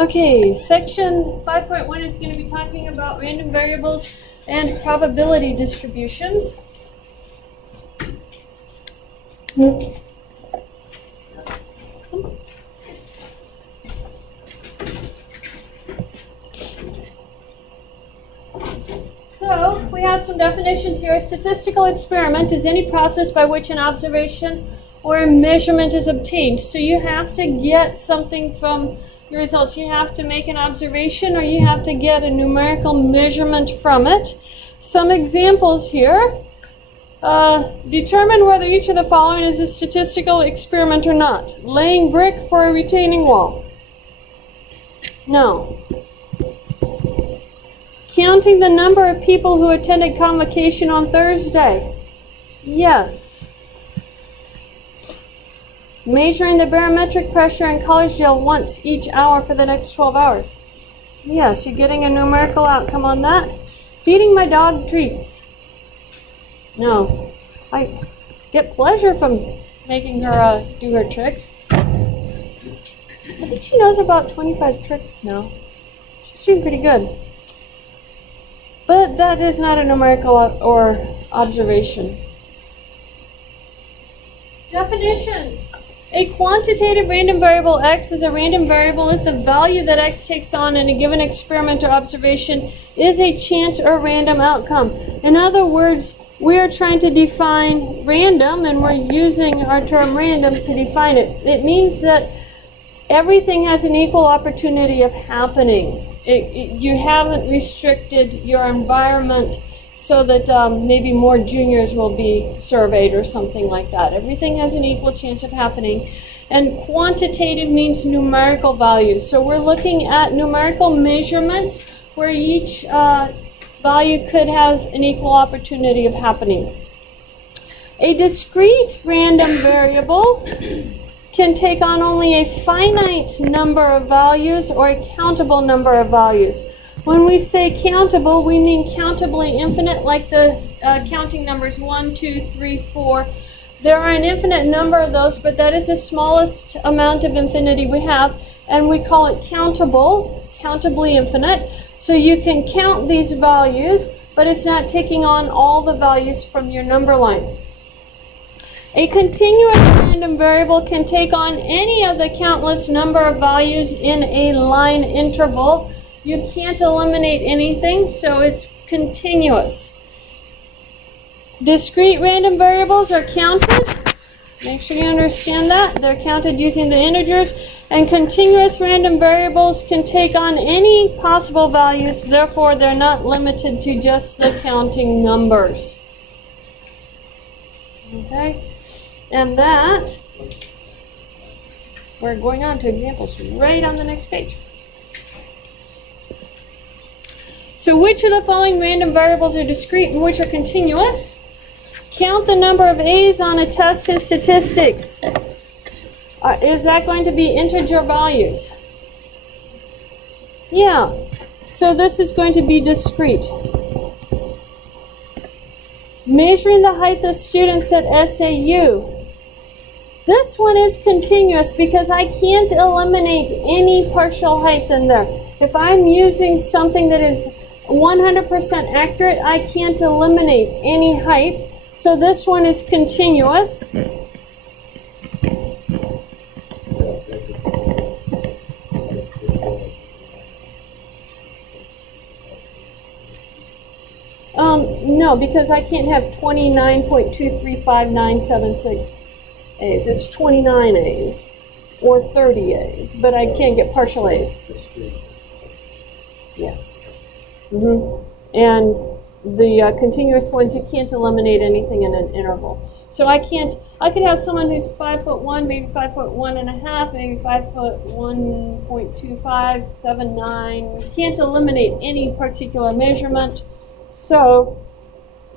Okay, section 5.1 is going to be talking about random variables and probability distributions. So, we have some definitions here. A statistical experiment is any process by which an observation or a measurement is obtained. So you have to get something from your results. You have to make an observation or you have to get a numerical measurement from it. Some examples here. Determine whether each of the following is a statistical experiment or not. Laying brick for a retaining wall. No. Counting the number of people who attended convocation on Thursday. Yes. Measuring the barometric pressure in college jail once each hour for the next 12 hours. Yes, you're getting a numerical outcome on that. Feeding my dog treats. No. I get pleasure from making her do her tricks. I think she knows about 25 tricks now. She's doing pretty good. But that is not a numerical or observation. Definitions. A quantitative random variable x is a random variable if the value that x takes on in a given experiment or observation is a chance or random outcome. In other words, we are trying to define random, and we're using our term random to define it. It means that everything has an equal opportunity of happening. You haven't restricted your environment so that maybe more juniors will be surveyed or something like that. Everything has an equal chance of happening. And quantitative means numerical values. So we're looking at numerical measurements where each value could have an equal opportunity of happening. A discrete random variable can take on only a finite number of values or a countable number of values. When we say countable, we mean countably infinite, like the counting numbers 1, 2, 3, 4. There are an infinite number of those, but that is the smallest amount of infinity we have, and we call it countable, countably infinite. So you can count these values, but it's not taking on all the values from your number line. A continuous random variable can take on any of the countless number of values in a line interval. You can't eliminate anything, so it's continuous. Discrete random variables are counted. Make sure you understand that. They're counted using the integers. And continuous random variables can take on any possible values, therefore they're not limited to just the counting numbers. Okay? And that, we're going on to examples right on the next page. So which of the following random variables are discrete and which are continuous? Count the number of A's on a test in statistics. Is that going to be integer values? Yeah. So this is going to be discrete. Measuring the height of students at SAU. This one is continuous because I can't eliminate any partial height in there. If I'm using something that is 100% accurate, I can't eliminate any height. So this one is continuous. No, because I can't have 29.235976 A's. It's 29 A's or 30 A's, but I can't get partial A's. Yes. And the continuous ones, you can't eliminate anything in an interval. So I could have someone who's 5'1", maybe 5'1.5", maybe 5'1.25", You can't eliminate any particular measurement, so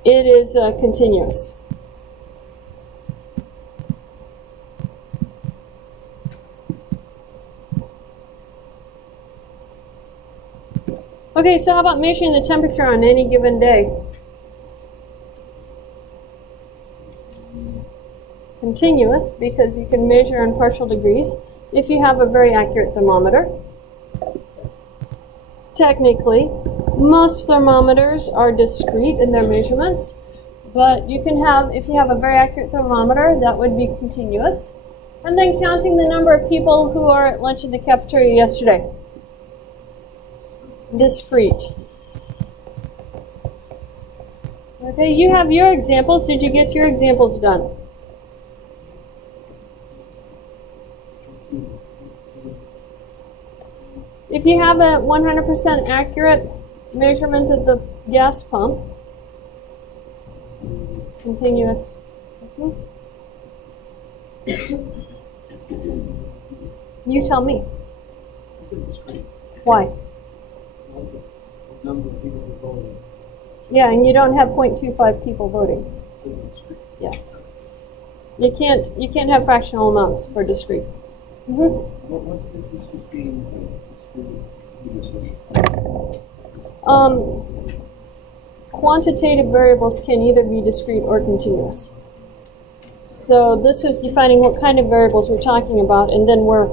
it is continuous. Okay, so how about measuring the temperature on any given day? Continuous, because you can measure in partial degrees if you have a very accurate thermometer. technically. Most thermometers are discrete in their measurements, but you can have, if you have a very accurate thermometer, that would be continuous. And then counting the number of people who are at lunch in the cafeteria yesterday. Discrete. Okay, you have your examples. Did you get your examples done? If you have a 100% accurate measurement of the gas pump, continuous. You tell me. Why? Number of people who voted. Yeah, and you don't have 0.25 people voting. Yes. You can't have fractional amounts for discrete. What's the difference between discrete? Quantitative variables can either be discrete or continuous. So this is defining what kind of variables we're talking about, and then we're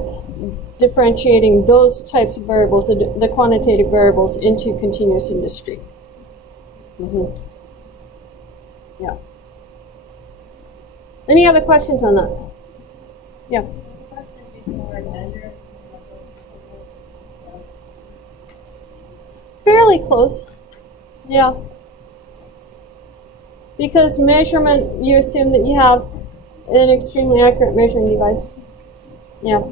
differentiating those types of variables, the quantitative variables, into continuous and discrete. Yeah. Any other questions on that? Yeah. Fairly close. Yeah. Because measurement, you assume that you have an extremely accurate measuring device. Yeah.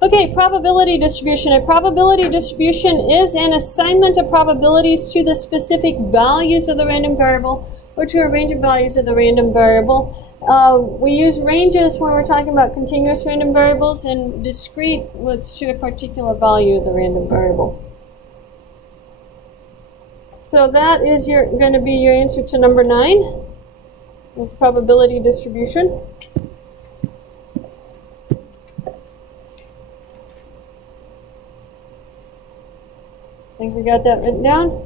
Okay, probability distribution. A probability distribution is an assignment of probabilities to the specific values of the random variable or to a range of values of the random variable. We use ranges when we're talking about continuous random variables, and discrete was to a particular value of the random variable. So that is going to be your answer to number 9. Is probability distribution. I think we got that written down.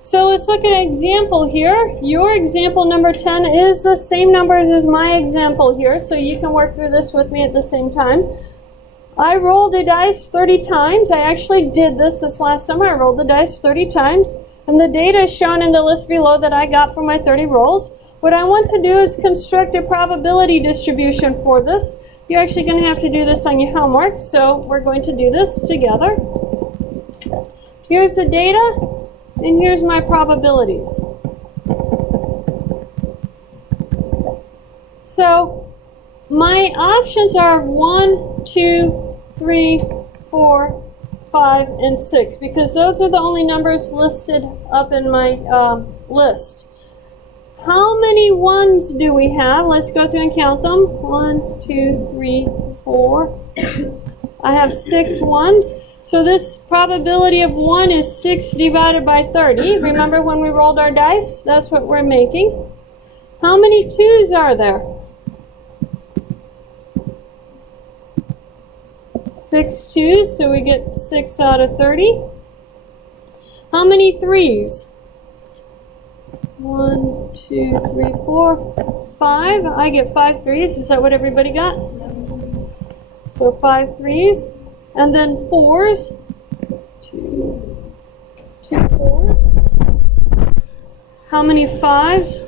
So let's look at an example here. Your example number 10 is the same numbers as my example here, so you can work through this with me at the same time. I rolled a dice 30 times. I actually did this last summer. I rolled the dice 30 times, and the data is shown in the list below that I got from my 30 rolls. What I want to do is construct a probability distribution for this. You're actually going to have to do this on your homework, so we're going to do this together. Here's the data, and here's my probabilities. So my options are 1, 2, 3, 4, 5, and 6, because those are the only numbers listed up in my list. How many ones do we have? Let's go through and count them. 1, 2, 3, 4. I have 6 ones. So this probability of 1 is 6 divided by 30. Remember when we rolled our dice? That's what we're making. How many 2s are there? 6 2s, so we get 6 out of 30. How many 3s? 1, 2, 3, 4, 5. I get 5 3s. Is that what everybody got? So 5 3s. And then 4s. 2 4s. How many 5s?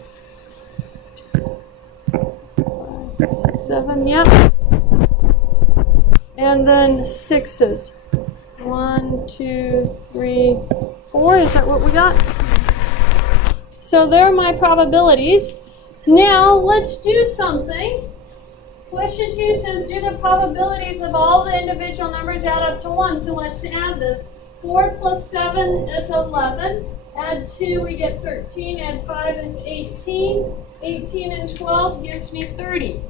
6, 7, yep. And then 6s. 1, 2, 3, 4. Is that what we got? So there are my probabilities. Now let's do something. Question 2 says, do the probabilities of all the individual numbers add up to 1? So let's add this. 4 plus 7 is 11. Add 2, we get 13. Add 5 is 18. 18 and 12 gives me 30.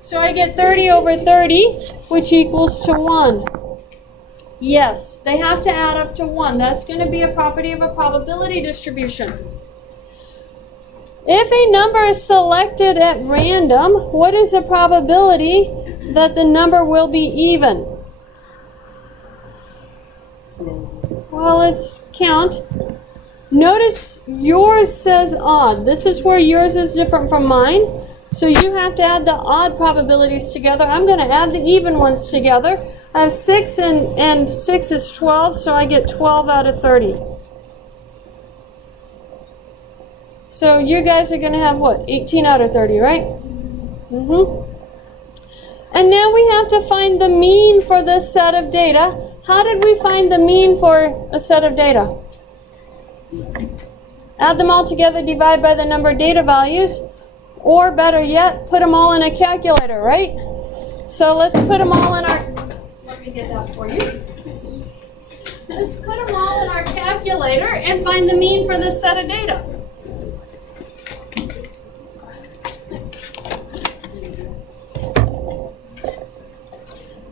So I get 30 over 30, which equals to 1. Yes, they have to add up to 1. That's going to be a property of a probability distribution. If a number is selected at random, what is the probability that the number will be even? Well, let's count. Notice yours says odd. This is where yours is different from mine. So you have to add the odd probabilities together. I'm going to add the even ones together. I have 6 and 6 is 12, so I get 12 out of 30. So you guys are going to have what? 18 out of 30, right? And now we have to find the mean for this set of data. How did we find the mean for a set of data? Add them all together, divide by the number of data values, or better yet, put them all in a calculator, right? So let's put them all in our, let me get that for you. Let's put them all in our calculator and find the mean for this set of data.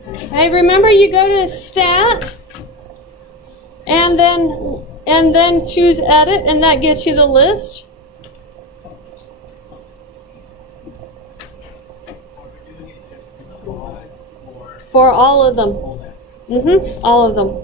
Okay, remember you go to Stat and then choose Edit, and that gets you the list. For all of them. All of them.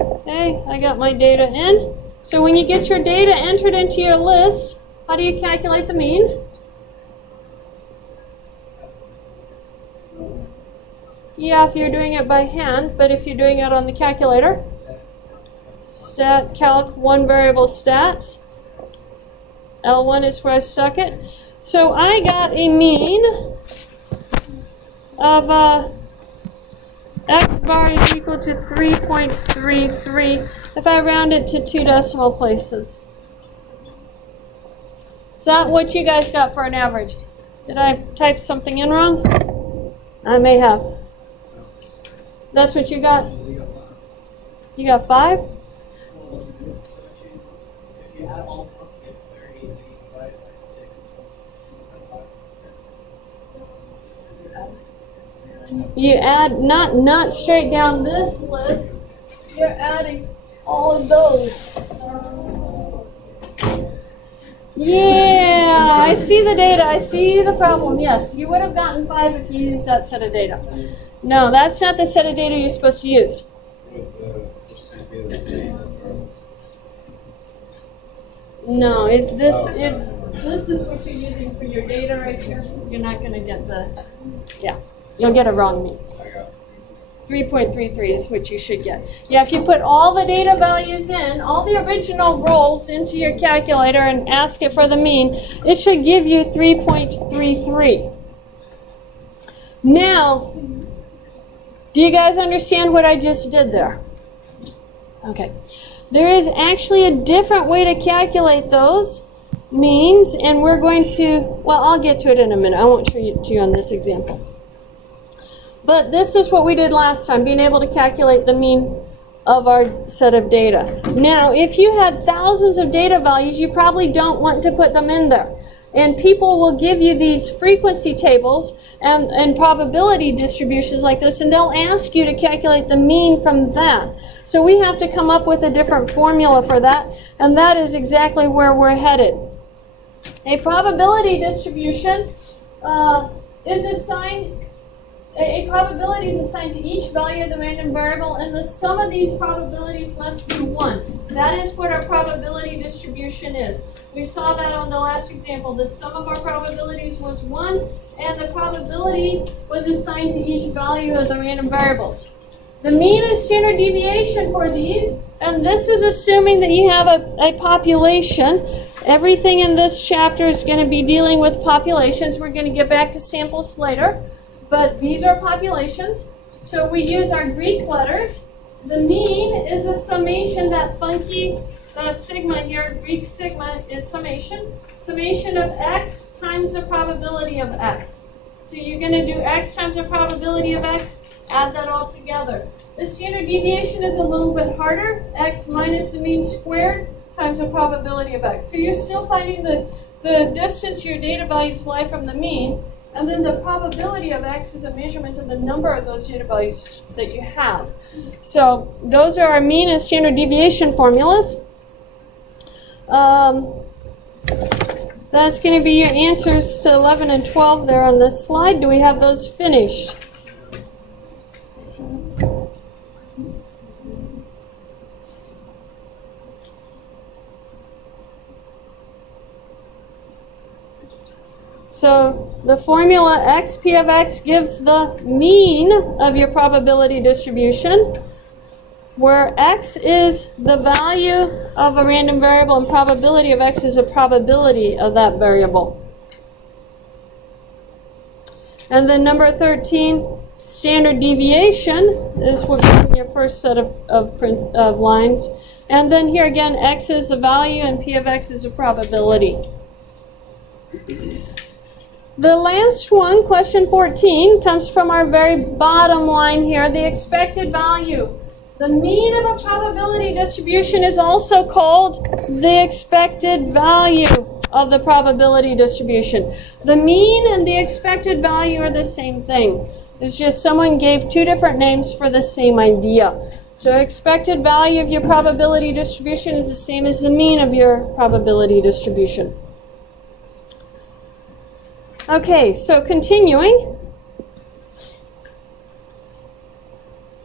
Okay, I got my data in. So when you get your data entered into your list, how do you calculate the mean? Yeah, if you're doing it by hand, but if you're doing it on the calculator, stat calc, one variable stats. L1 is where I stuck it. So I got a mean of x bar is equal to 3.33 if I round it to 2 decimal places. Is that what you guys got for an average? Did I type something in wrong? I may have. That's what you got? You got 5? If you add all of them, you get 30 and you divide it by 6. You add not straight down this list. You're adding all of those. Yeah, I see the data. I see the problem. Yes, you would have gotten 5 if you used that set of data. No, that's not the set of data you're supposed to use. No, if this is what you're using for your data right here, you're not going to get you'll get a wrong mean. 3.33 is what you should get. Yeah, if you put all the data values in, all the original rows into your calculator and ask it for the mean, it should give you 3.33. Now, do you guys understand what I just did there? Okay. There is actually a different way to calculate those means, and we're going to, well, I'll get to it in a minute. I won't show it to you on this example. But this is what we did last time, being able to calculate the mean of our set of data. Now, if you had thousands of data values, you probably don't want to put them in there. And people will give you these frequency tables and probability distributions like this, and they'll ask you to calculate the mean from that. So we have to come up with a different formula for that, and that is exactly where we're headed. A probability distribution is assigned. A probability is assigned to each value of the random variable, and the sum of these probabilities must be 1. That is what our probability distribution is. We saw that on the last example. The sum of our probabilities was 1, and the probability was assigned to each value of the random variables. The mean and standard deviation for these, and this is assuming that you have a population. Everything in this chapter is going to be dealing with populations. We're going to get back to samples later. But these are populations, so we use our Greek letters. The mean is a summation, that funky sigma here, Greek sigma is summation. Summation of x times the probability of x. So you're going to do x times the probability of x, add that all together. The standard deviation is a little bit harder, x minus the mean squared times the probability of x. So you're still finding the distance your data values fly from the mean. And then the probability of x is a measurement of the number of those data values that you have. So those are our mean and standard deviation formulas. That's going to be your answers to 11 and 12 there on this slide. Do we have those finished? So the formula x, p of x, gives the mean of your probability distribution, where x is the value of a random variable and probability of x is a probability of that variable. And then number 13, standard deviation is what's in your first set of lines. And then here again, x is a value and p of x is a probability. The last one, question 14, comes from our very bottom line here, the expected value. The mean of a probability distribution is also called the expected value of the probability distribution. The mean and the expected value are the same thing. It's just someone gave two different names for the same idea. So expected value of your probability distribution is the same as the mean of your probability distribution. Okay, so continuing.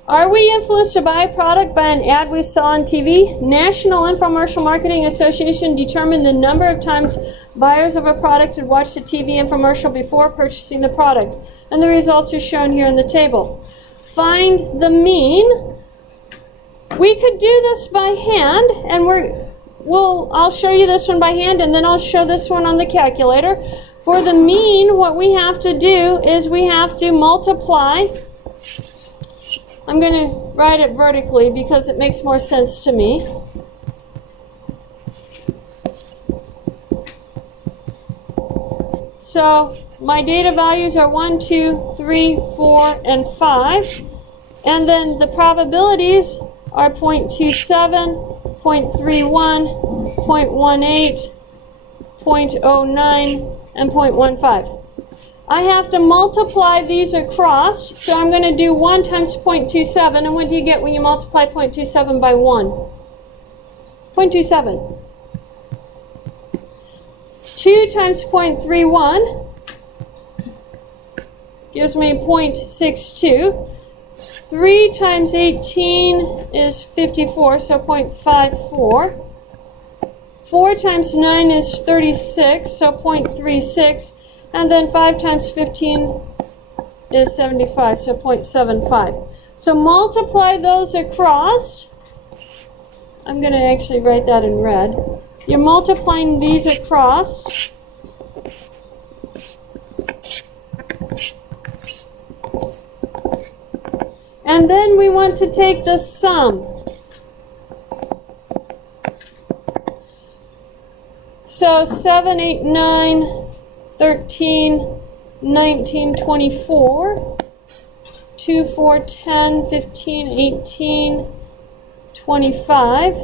Are we influenced to buy a product by an ad we saw on TV? National Infomercial Marketing Association determined the number of times buyers of a product had watched a TV infomercial before purchasing the product. And the results are shown here in the table. Find the mean. We could do this by hand, and I'll show you this one by hand, and then I'll show this one on the calculator. For the mean, what we have to do is we have to multiply. I'm going to write it vertically because it makes more sense to me. So my data values are 1, 2, 3, 4, and 5. And then the probabilities are 0.27, 0.31, 0.18, 0.09, and 0.15. I have to multiply these across, so I'm going to do 1 times 0.27, and what do you get when you multiply 0.27 by 1? 0.27. 2 times 0.31 gives me 0.62. 3 times 18 is 54, so 0.54. 4 times 9 is 36, so 0.36. And then 5 times 15 is 75, so 0.75. So multiply those across. I'm going to actually write that in red. You're multiplying these across. And then we want to take the sum. So 7, 8, 9, 13, 19, 24, 2, 4, 10, 15, 18, 25.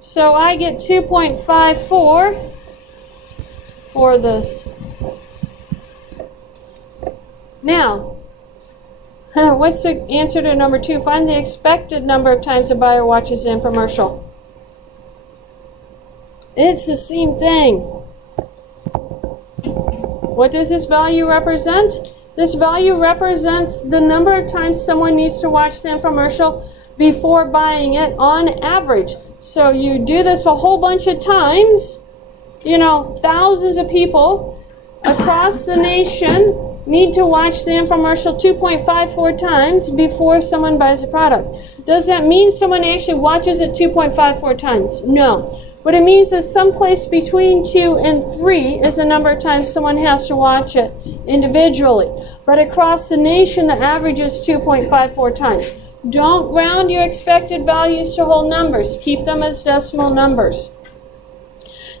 So I get 2.54 for this. Now, what's the answer to number 2? Find the expected number of times a buyer watches the infomercial. It's the same thing. What does this value represent? This value represents the number of times someone needs to watch the infomercial before buying it on average. So you do this a whole bunch of times, thousands of people across the nation need to watch the infomercial 2.54 times before someone buys a product. Does that mean someone actually watches it 2.54 times? No. What it means is someplace between 2 and 3 is the number of times someone has to watch it individually. But across the nation, the average is 2.54 times. Don't round your expected values to whole numbers. Keep them as decimal numbers.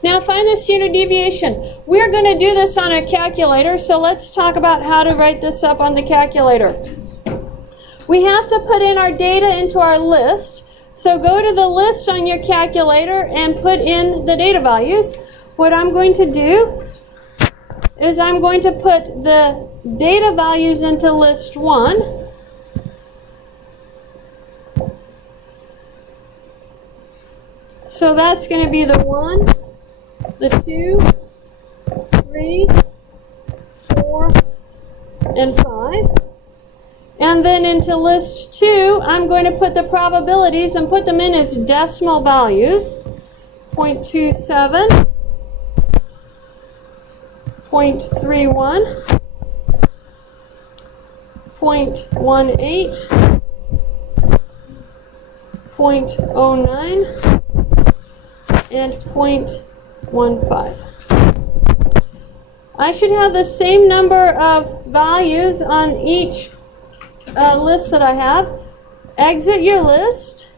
Now find the standard deviation. We're going to do this on a calculator, so let's talk about how to write this up on the calculator. We have to put in our data into our list. So go to the list on your calculator and put in the data values. What I'm going to do is I'm going to put the data values into list 1. So that's going to be the 1, the 2, 3, 4, and 5. And then into list 2, I'm going to put the probabilities and put them in as decimal values. 0.27, 0.31, 0.18, 0.09, and 0.15. I should have the same number of values on each list that I have. Exit your list.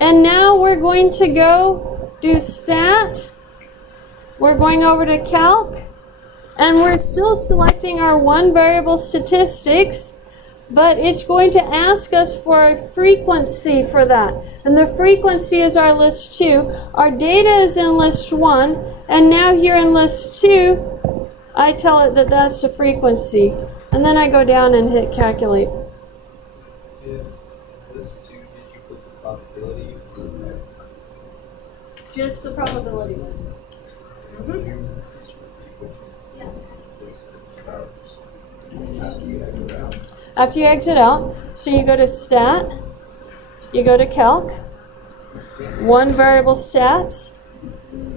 And now we're going to go do stat. We're going over to calc. And we're still selecting our one variable statistics, but it's going to ask us for a frequency for that. And the frequency is our list 2. Our data is in list 1. And now here in list 2, I tell it that that's the frequency. And then I go down and hit calculate. Yeah. List 2, did you put the probability for the next time? Just the probabilities. After you exit out, so you go to stat, you go to calc, one variable stats,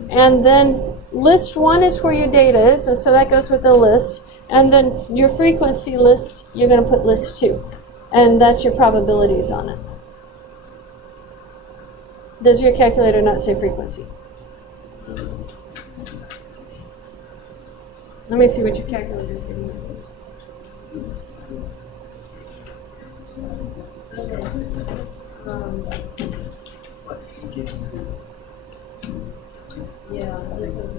and then list 1 is where your data is, and so that goes with the list. And then your frequency list, you're going to put list 2, and that's your probabilities on it. Does your calculator not say frequency? Let me see what your calculator is giving you. Okay. Yeah, this was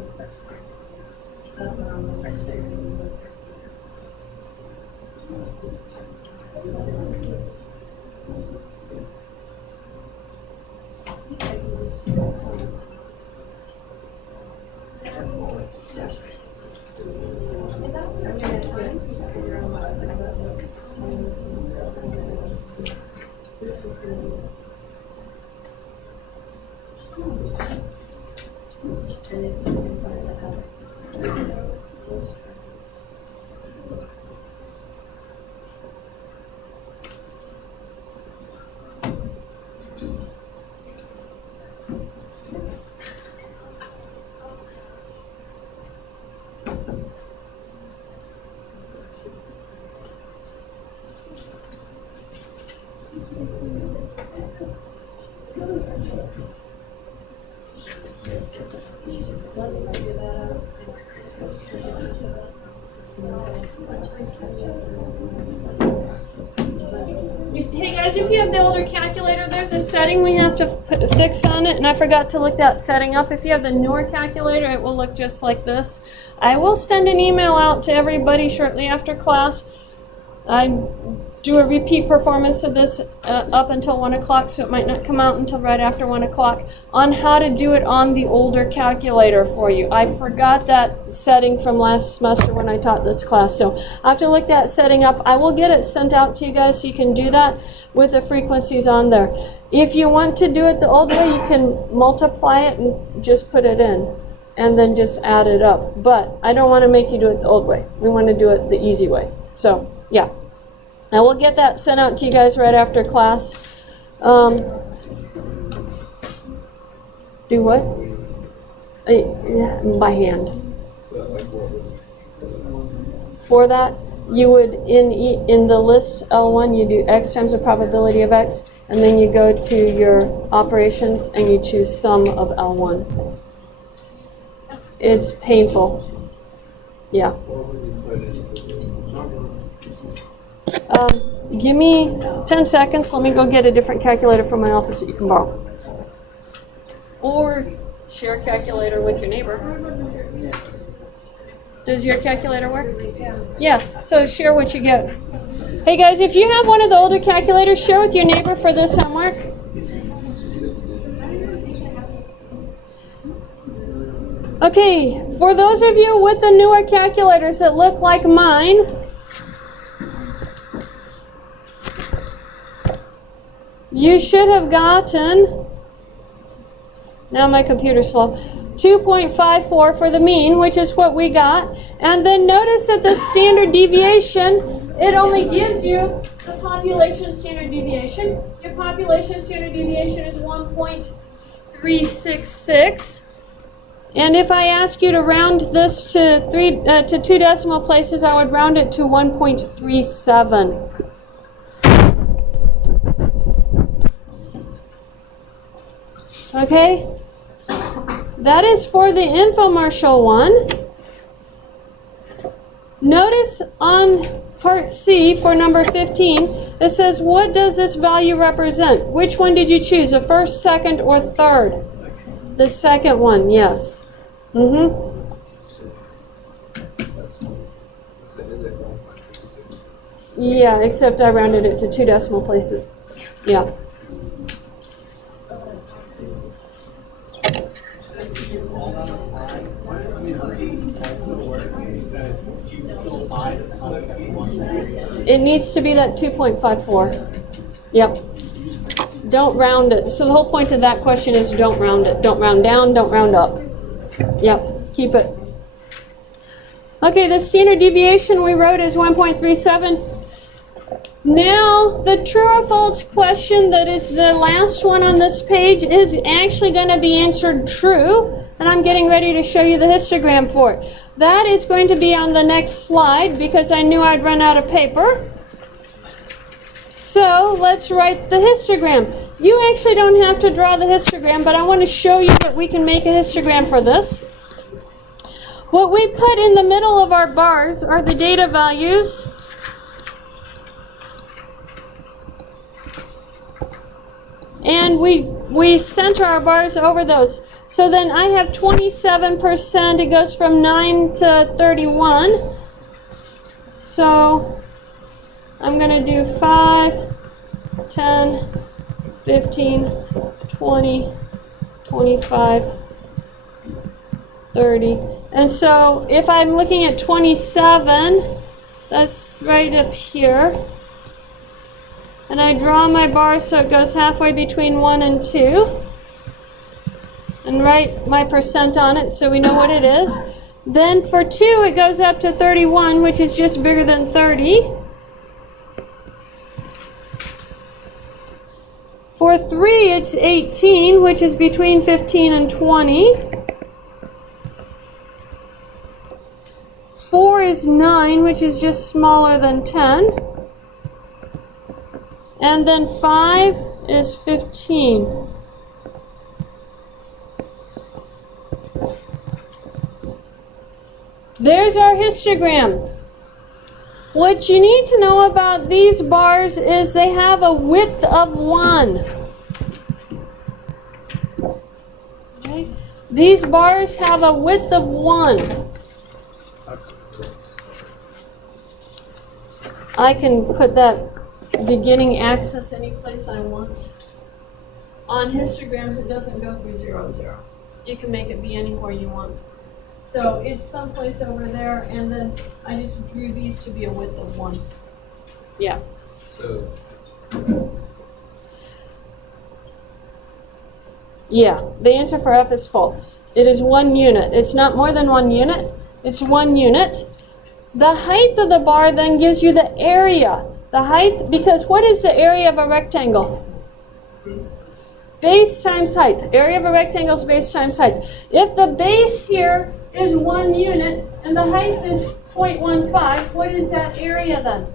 this was going to be this. And this is going to find that out. Hey guys, if you have the older calculator, there's a setting we have to fix on it, and I forgot to look that setting up. If you have the newer calculator, it will look just like this. I will send an email out to everybody shortly after class. I do a repeat performance of this up until 1 o'clock, so it might not come out until right after 1 o'clock, on how to do it on the older calculator for you. I forgot that setting from last semester when I taught this class, so I have to look that setting up. I will get it sent out to you guys so you can do that with the frequencies on there. If you want to do it the old way, you can multiply it and just put it in and then just add it up. But I don't want to make you do it the old way. We want to do it the easy way. So, yeah. I will get that sent out to you guys right after class. Do what? By hand. For that, you would, in the list L1, you do x times the probability of x, and then you go to your operations and you choose sum of L1. It's painful. Yeah. Give me 10 seconds. Let me go get a different calculator from my office that you can borrow. Or share a calculator with your neighbor. Does your calculator work? Yeah, so share what you get. Hey guys, if you have one of the older calculators, share with your neighbor for this homework. Okay, For those of you with the newer calculators that look like mine, you should have gotten, now my computer's slow, 2.54 for the mean, which is what we got. And then notice that the standard deviation, it only gives you the population standard deviation. Your population standard deviation is 1.366. And if I ask you to round this to 2 decimal places, I would round it to 1.37. Okay? That is for the infomercial one. Notice on part C for number 15, it says, what does this value represent? Which one did you choose, the first, second, or third? The second one, yes. Yeah, except I rounded it to 2 decimal places. Yeah. It needs to be that 2.54. Yep. Don't round it. So the whole point of that question is don't round it. Don't round down, don't round up. Yep, keep it. Okay, the standard deviation we wrote is 1.37. Now, the true or false question that is the last one on this page is actually going to be answered true. And I'm getting ready to show you the histogram for it. That is going to be on the next slide because I knew I'd run out of paper. So let's write the histogram. You actually don't have to draw the histogram, but I want to show you that we can make a histogram for this. What we put in the middle of our bars are the data values. And we center our bars over those. So then I have 27%. It goes from 9 to 31. So I'm going to do 5, 10, 15, 20, 25, 30. And so if I'm looking at 27, that's right up here. And I draw my bar so it goes halfway between 1 and 2. And write my percent on it so we know what it is. Then for 2, it goes up to 31, which is just bigger than 30. For 3, it's 18, which is between 15 and 20. 4 is 9, which is just smaller than 10. And then 5 is 15. There's our histogram. What you need to know about these bars is they have a width of 1. Okay. These bars have a width of 1. I can put that beginning axis any place I want. On histograms, it doesn't go through 0, 0. You can make it be anywhere you want. So it's someplace over there, and then I just drew these to be a width of 1. Yeah. So yeah, the answer for F is false. It is 1 unit. It's not more than 1 unit. It's 1 unit. The height of the bar then gives you the area. The height, because what is the area of a rectangle? Base times height. Area of a rectangle is base times height. If the base here is 1 unit and the height is 0.15, what is that area then?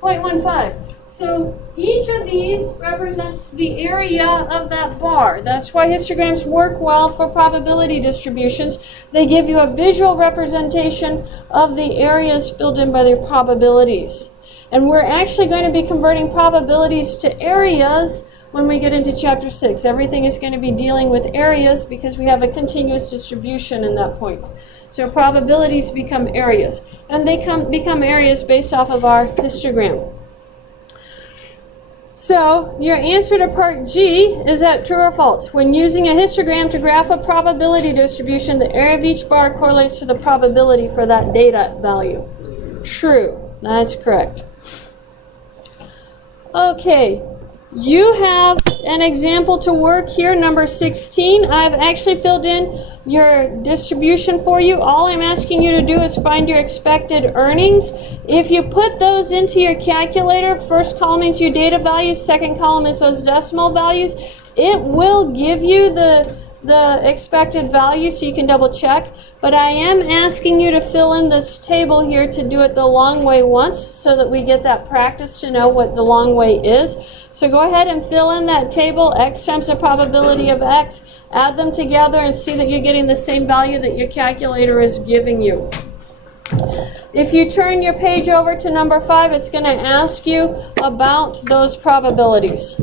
0.15. So each of these represents the area of that bar. That's why histograms work well for probability distributions. They give you a visual representation of the areas filled in by their probabilities. And we're actually going to be converting probabilities to areas when we get into chapter 6. Everything is going to be dealing with areas because we have a continuous distribution in that point. So probabilities become areas. And they become areas based off of our histogram. So your answer to part G is that true or false? When using a histogram to graph a probability distribution, the area of each bar correlates to the probability for that data value. True. That's correct. Okay. You have an example to work here, number 16. I've actually filled in your distribution for you. All I'm asking you to do is find your expected earnings. If you put those into your calculator, first column is your data values, second column is those decimal values. It will give you the expected value, so you can double check. But I am asking you to fill in this table here to do it the long way once, so that we get that practice to know what the long way is. So go ahead and fill in that table, x times the probability of x, add them together and see that you're getting the same value that your calculator is giving you. If you turn your page over to number 5, it's going to ask you about those probabilities.